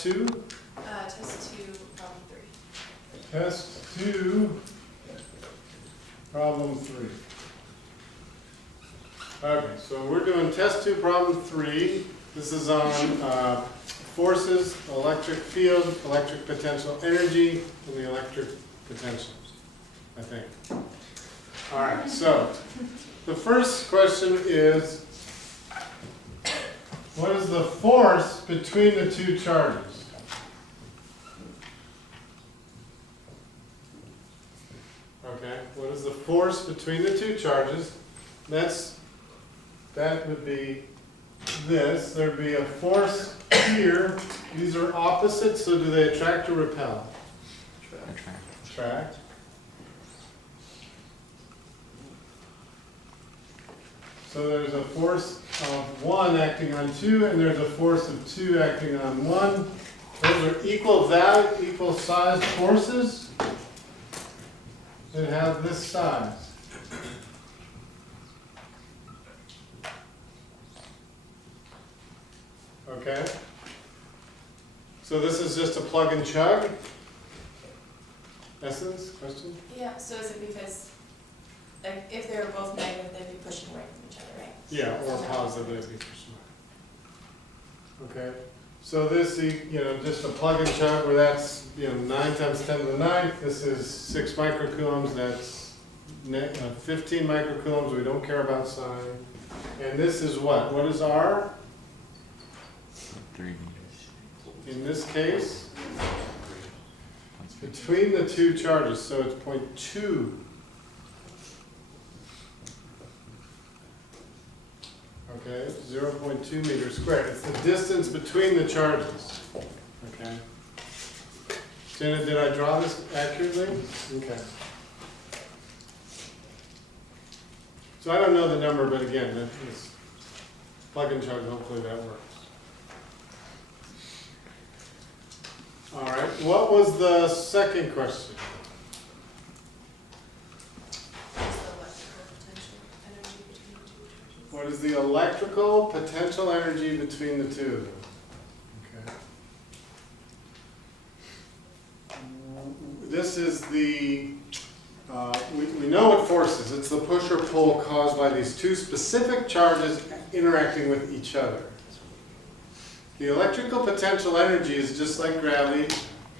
test 2? Test 2, problem 3. Test 2, problem 3. Okay, so we're doing test 2, problem 3. This is on forces, electric field, electric potential energy, and the electric potentials, I think. All right, so the first question is, what is the force between the two charges? Okay, what is the force between the two charges? That would be this. There'd be a force here. These are opposites, so do they attract or repel? Attract. So there's a force of 1 acting on 2, and there's a force of 2 acting on 1. Those are equal value, equal sized forces that have this size. Okay? So this is just a plug and chug? Essence? Question? Yeah, so is it because like, if they were both negative, they'd be pushing away from each other, right? Yeah, or positive if you push them. Okay? So this, just a plug and chug where that's, 9 times 10 to the 9th. This is 6 microcoulombs. That's 15 microcoulombs. We don't care about sign. And this is what? What is R? 3 meters. In this case, between the two charges, so it's 0.2. Okay, 0.2 meters squared. It's the distance between the charges. Okay. Jenna, did I draw this accurately? Okay. So I don't know the number, but again, it's plug and chug, hopefully that works. All right, what was the second question? What is the electrical potential energy between the two of them? Okay. This is the, we know what force is. It's the push or pull caused by these two specific charges interacting with each other. The electrical potential energy is just like gravity.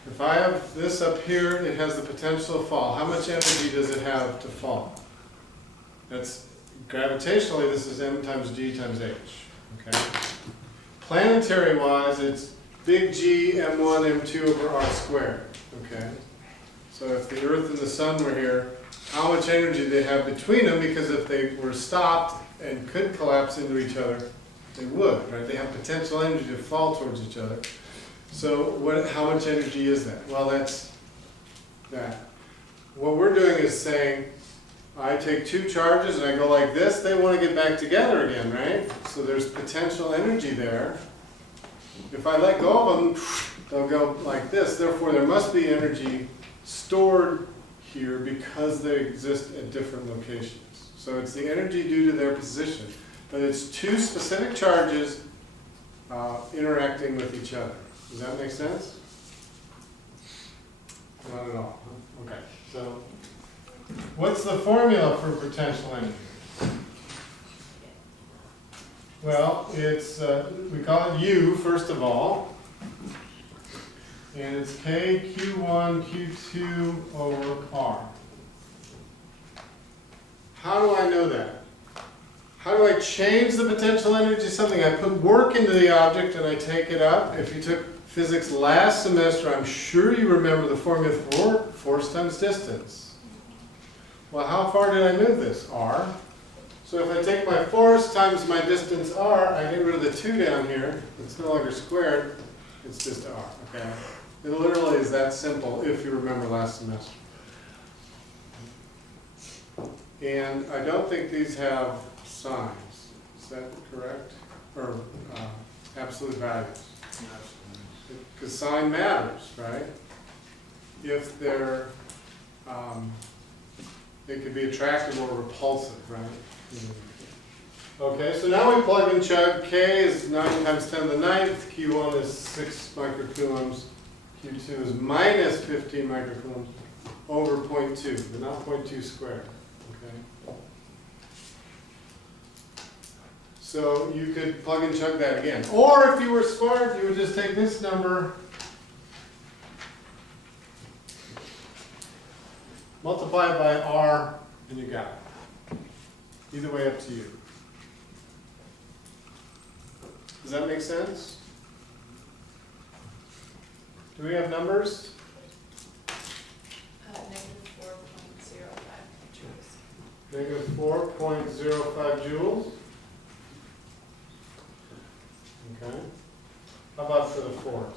If I have this up here, it has the potential to fall. How much energy does it have to fall? That's gravitationally, this is m times g times h. Okay. Planetary-wise, it's big G m1 m2 over r squared. Okay. So if the Earth and the Sun were here, how much energy do they have between them? Because if they were stopped and could collapse into each other, they would, right? They have potential energy to fall towards each other. So how much energy is that? Well, that's that. What we're doing is saying, I take two charges and I go like this, they want to get back together again, right? So there's potential energy there. If I let go of them, they'll go like this. Therefore, there must be energy stored here because they exist at different locations. So it's the energy due to their position. But it's two specific charges interacting with each other. Does that make sense? Not at all. Okay. So what's the formula for potential energy? Well, it's, we call it U, first of all. And it's K Q1 Q2 over R. How do I know that? How do I change the potential energy to something? I put work into the object and I take it up. If you took physics last semester, I'm sure you remember the formula for force times distance. Well, how far did I move this? R. So if I take my force times my distance R, I get rid of the 2 down here. It's no longer squared. It's just R. Okay. It literally is that simple if you remember last semester. And I don't think these have signs. Is that correct? Or absolute values? Because sign matters, right? If they're, they could be attractive or repulsive, right? Okay, so now we plug and chug. K is 9 times 10 to the 9th. Q1 is 6 microcoulombs. Q2 is minus 15 microcoulombs over 0.2, but not 0.2 squared. Okay. So you could plug and chug that again. Or if you were smart, you would just take this number, multiply it by R, and you got it. Either way, up to you. Does that make sense? Do we have numbers? Negative 4.05 joules. Negative 4.05 joules. Okay. How about for the fourth?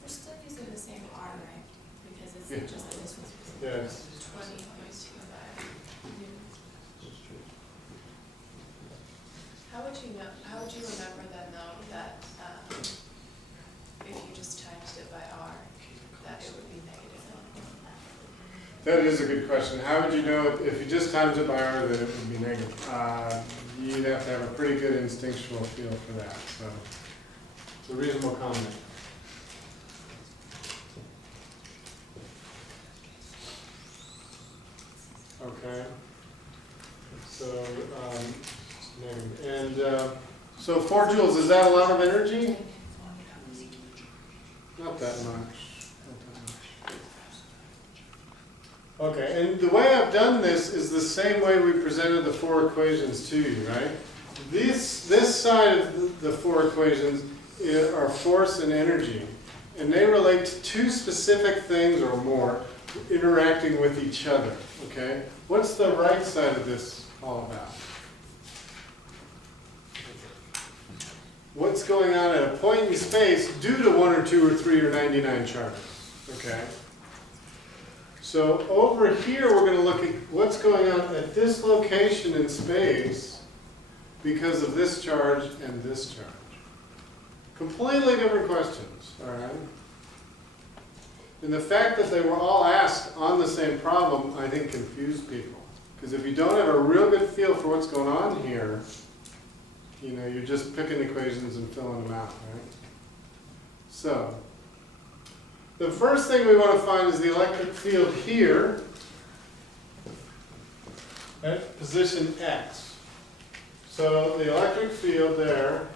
We're still using the same R, right? Because it's Yeah. just that this one's Yes. 20.25. How would you know, how would you remember then though that, if you just times it by R, that it would be negative? That is a good question. How would you know if you just times it by R that it would be negative? You'd have to have a pretty good instinctual feel for that. So it's a reasonable comment. Okay. So negative. And so 4 joules, is that a lot of energy? Not that much. Okay, and the way I've done this is the same way we presented the 4 equations to you, right? This side of the 4 equations are force and energy, and they relate to 2 specific things or more interacting with each other, okay? What's the right side of this all about? What's going on at a point in space due to 1 or 2 or 3 or 99 charges, okay? So over here, we're going to look at what's going on at this location in space because of this charge and this charge. Completely different questions, all right? And the fact that they were all asked on the same problem, I think, confused people. Because if you don't have a real good feel for what's going on here, you know, you're just picking equations and filling them out, right? So the first thing we want to find is the electric field here at position X. So the electric field there,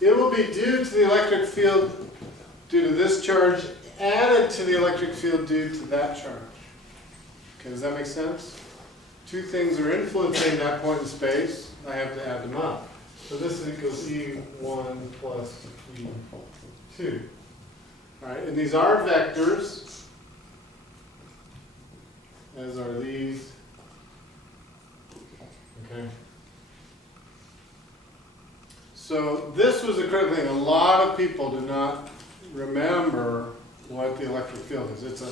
it will be due to the electric field due to this charge added to the electric field due to that charge. Okay, does that make sense? 2 things are influencing that point in space. I have to add them up. So this equals E1 plus E2. All right, and these are vectors, as are these. Okay. So this was a critical thing. A lot of people do not remember what the electric field is. It's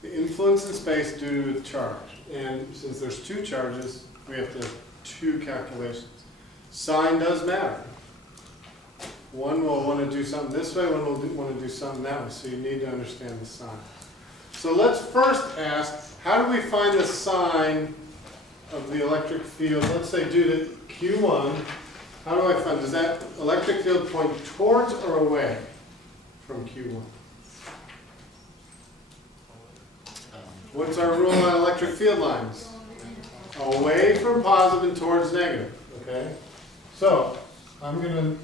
the influence in space due to the charge. And since there's 2 charges, we have to have 2 calculations. Sign does matter. One will want to do something this way, one will want to do something that way. So you need to understand the sign. So let's first ask, how do we find the sign of the electric field? Let's say due to Q1. How do I find, does that electric field point towards or away from Q1? What's our rule on electric field lines? Away from positive and towards negative, okay? So I'm going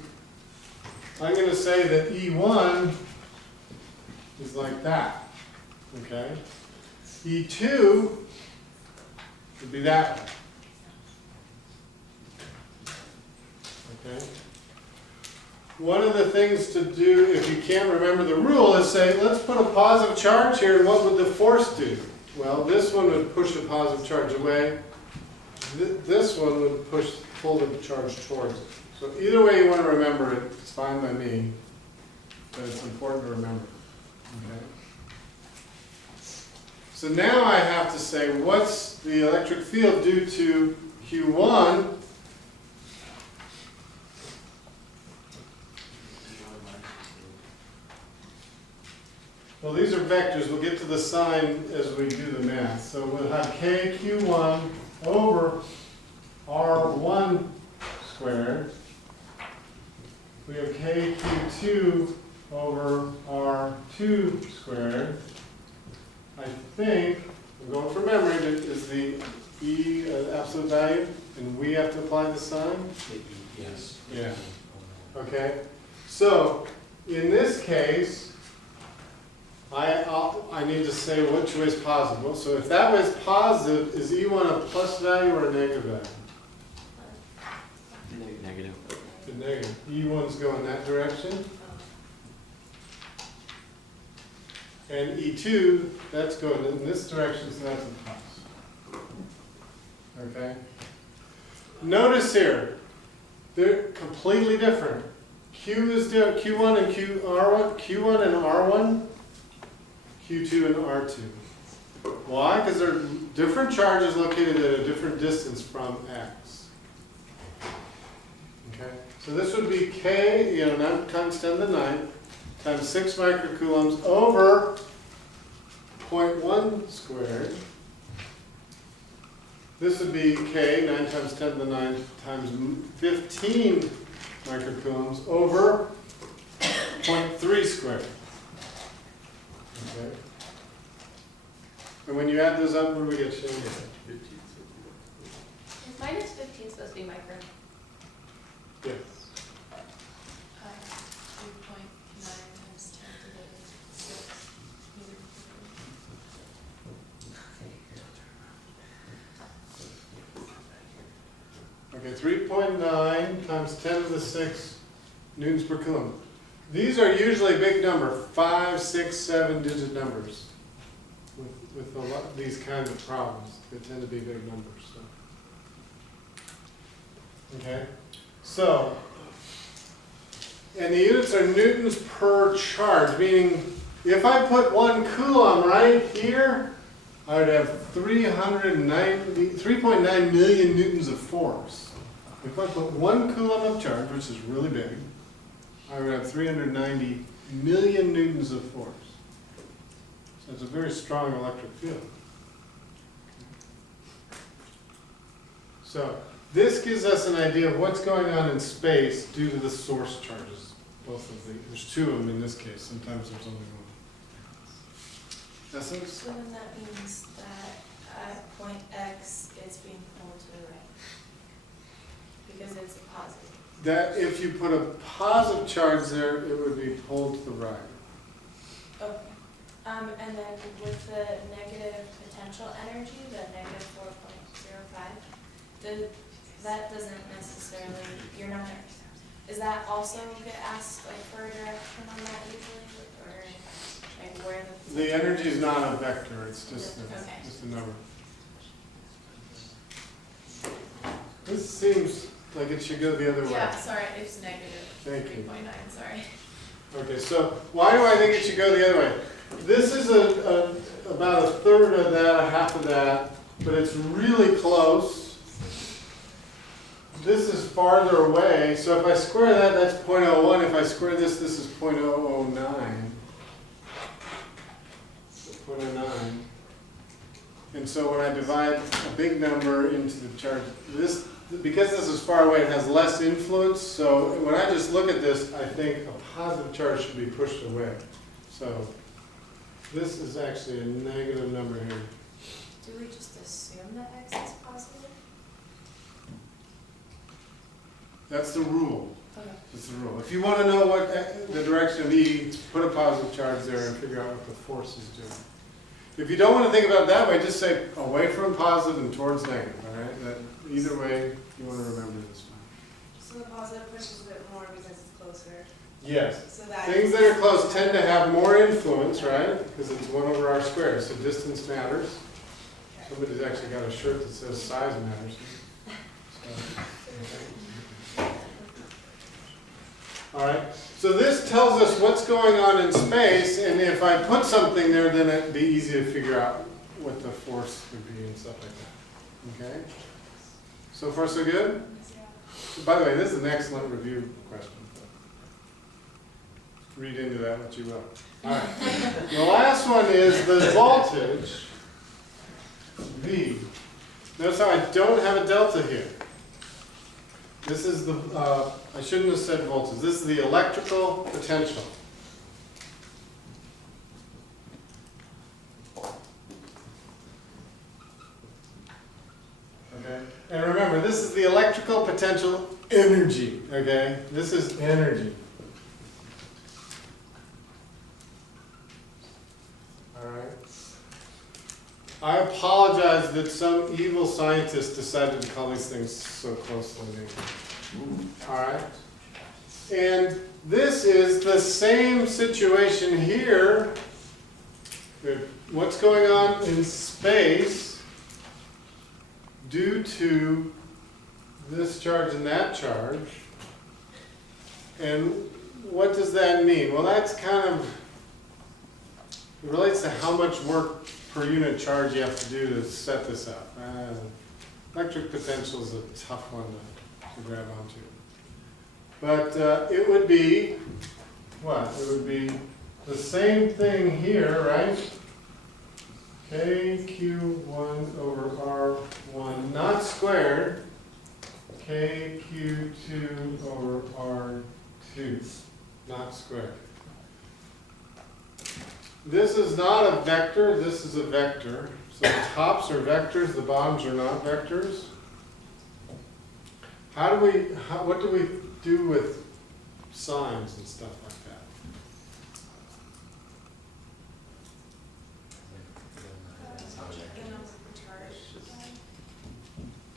to say that E1 is like that, okay? E2 would be that way. Okay. One of the things to do, if you can't remember the rule, is say, let's put a positive charge here, and what would the force do? Well, this one would push a positive charge away. This one would pull the charge towards it. So either way you want to remember it, it's fine by me, but it's important to remember. Okay. So now I have to say, what's the electric field due to Q1? Well, these are vectors. We'll get to the sign as we do the math. So we'll have KQ1 over R1 squared, we have KQ2 over R2 squared. I think, I'm going from memory, but is the E absolute value? And we have to apply the sign? Yes. Yeah. Okay. So, in this case, I need to say which way is positive. So if that way is positive, is E1 a plus value or a negative value? Negative. The negative. E1's going that direction. And E2, that's going in this direction, so that's a plus. Okay? Notice here, they're completely different. Q is Q1 and Q1 and R1, Q2 and R2. Why? Because they're different charges located at a different distance from X. Okay? So this would be K, 9 times 10 to the 9, times 6 microcoulombs over 0.1 squared. This would be K, 9 times 10 to the 9 times 15 microcoulombs over 0.3 squared. Okay. And when you add those up, what do we get? Is minus 15 supposed to be micro? Yes. 3.9 times 10 to the 6 meter. Okay, 3.9 times 10 to the 6 newtons per coulomb. These are usually a big number, 5, 6, 7 digit numbers. With a lot these kinds of problems, they tend to be big numbers. So. Okay, so, and the units are newtons per charge, meaning if I put 1 coulomb right here, I would have 3.9 million newtons of force. If I put 1 coulomb of charge, which is really big, I would have 390 million newtons of force. So it's a very strong electric field. So this gives us an idea of what's going on in space due to the source charges. Both of there's 2 of them in this case. Sometimes there's only 1. Essence? So then that means that at point X, it's being pulled to the right, because it's a positive. That if you put a positive charge there, it would be pulled to the right. Okay. And then with the negative potential energy, the negative 4.05, that doesn't necessarily, you're not, is that also get asked like for a direction on that usually, or like where The energy is not a vector, it's just a, Okay. just a number. This seems like it should go the other way. Yeah, sorry, it's negative Thank you. 3.9, sorry. Okay, so why do I think it should go the other way? This is about a third of that, a half of that, but it's really close. This is farther away, so if I square that, that's 0.01. If I square this, this is 0.009. 0.09. And so when I divide a big number into the charge, because this is far away, it has less influence. So when I just look at this, I think a positive charge should be pushed away. So this is actually a negative number here. do we just assume that X is positive? That's the rule. Okay. That's the rule. If you want to know what the direction of E, put a positive charge there and figure out what the force is doing. If you don't want to think about it that way, just say away from positive and towards negative. All right. That either way you want to remember this one. So the positive pushes a bit more because it's closer. Yes. So that Things that are close tend to have more influence, right? Because it's 1 over r squared. So distance matters. Somebody's actually got a shirt that says size matters. So, all right. So this tells us what's going on in space, and if I put something there, then it'd be easy to figure out what the force would be and stuff like that. Okay? So far, so good? By the way, this is an excellent review question. Read into that what you will. All right. The last one is the voltage, V. Notice how I don't have a delta here. This is the, I shouldn't have said voltage, this is the electrical potential. Okay, and remember, this is the electrical potential energy, okay? This is energy. All right. I apologize that some evil scientist decided to call these things so closely named. All right. And this is the same situation here. What's going on in space due to this charge and that charge? And what does that mean? Well, that's kind of, it relates to how much work per unit charge you have to do to set this up. Electric potential is a tough one to grab onto. But it would be, what? It would be the same thing here, right? KQ1 over R1, not squared, KQ2 over R2, not squared. This is not a vector, this is a vector. So the tops are vectors, the bottoms are not vectors. What do we do with signs and stuff like that?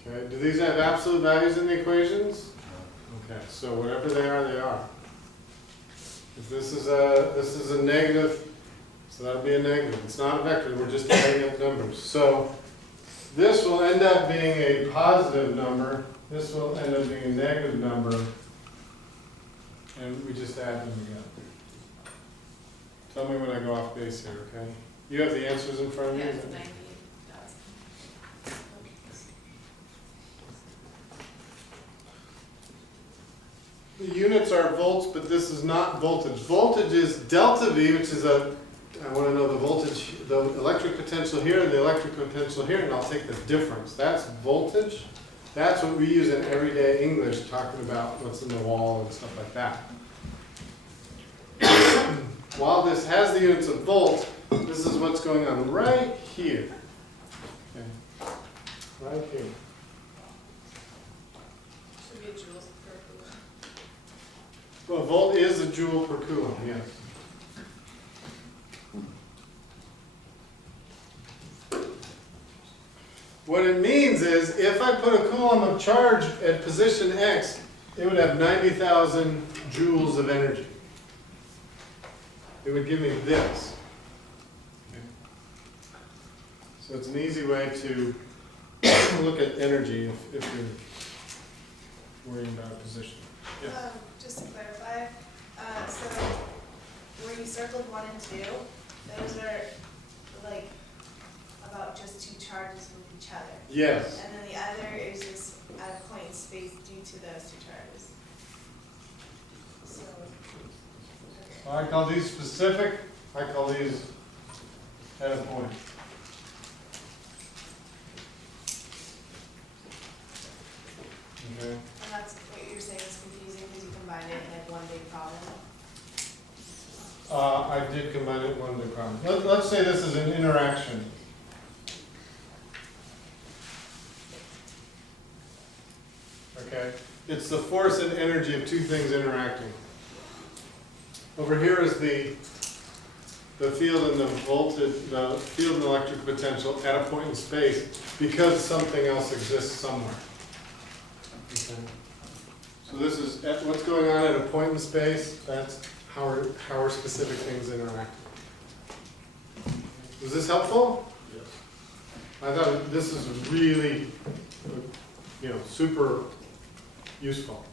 Okay, do these have absolute values in the equations? Okay, so whatever they are, they are. If this is a negative, so that'll be a negative. It's not a vector, we're just adding up numbers. So this will end up being a positive number, this will end up being a negative number, and we just add them together. Tell me when I go off base here, okay? You have the answers in front of you? Yeah, it's 90,000. The units are volts, but this is not voltage. Voltage is delta V, which is I want to know the voltage, the electric potential here and the electric potential here, and I'll take the difference. That's voltage. That's what we use in everyday English, talking about what's in the wall and stuff like that. While this has the units of volt, this is what's going on right here. Okay. Right here. Should be a joules per coulomb. Well, volt is a joule per coulomb, yes. What it means is, if I put a coulomb of charge at position X, it would have 90,000 joules of energy. It would give me this. Okay. So it's an easy way to look at energy if you're worrying about position. Yeah. Just to clarify, so where you circled 1 and 2, those are like about just two charges with each other. Yes. And then the other is just at a point in space due to those two charges. So, okay. I call these specific, I call these at a point. Okay. And that's what you're saying is confusing because you combine it in like one big problem. I did combine it in one big problem. Let's say this is an interaction. Okay, it's the force and energy of two things interacting. Over here is the field and the voltage, the field and electric potential at a point in space because something else exists somewhere. Okay. So this is what's going on at a point in space. That's how are specific things interacting. Was this helpful? Yes. I thought this is really, super useful.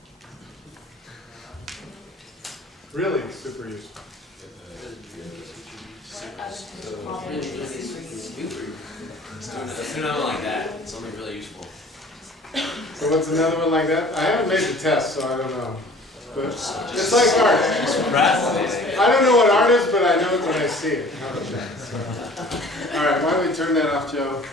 Really super useful. Let's do another one like that, something really useful. So what's another one like that? I haven't made the test, so I don't know. But it's like art. I don't know what art is, but I know it when I see it. How about that? So. All right, why don't we turn that off, Joe?